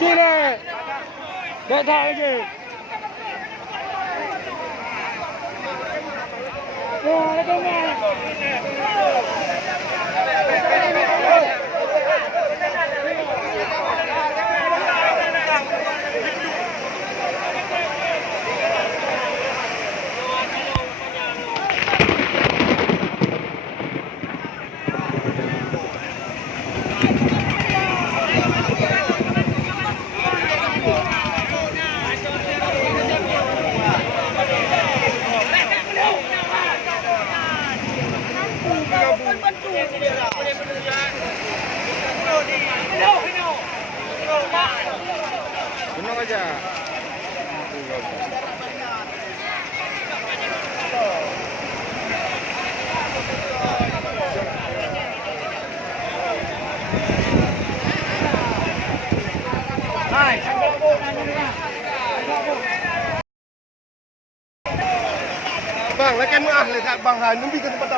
Chile. Để thả cái gì? Rồi, nó công nghe. Tenang aja. Hai, Bang, lekan mu ah, lekat bang ha, numpi ke tempat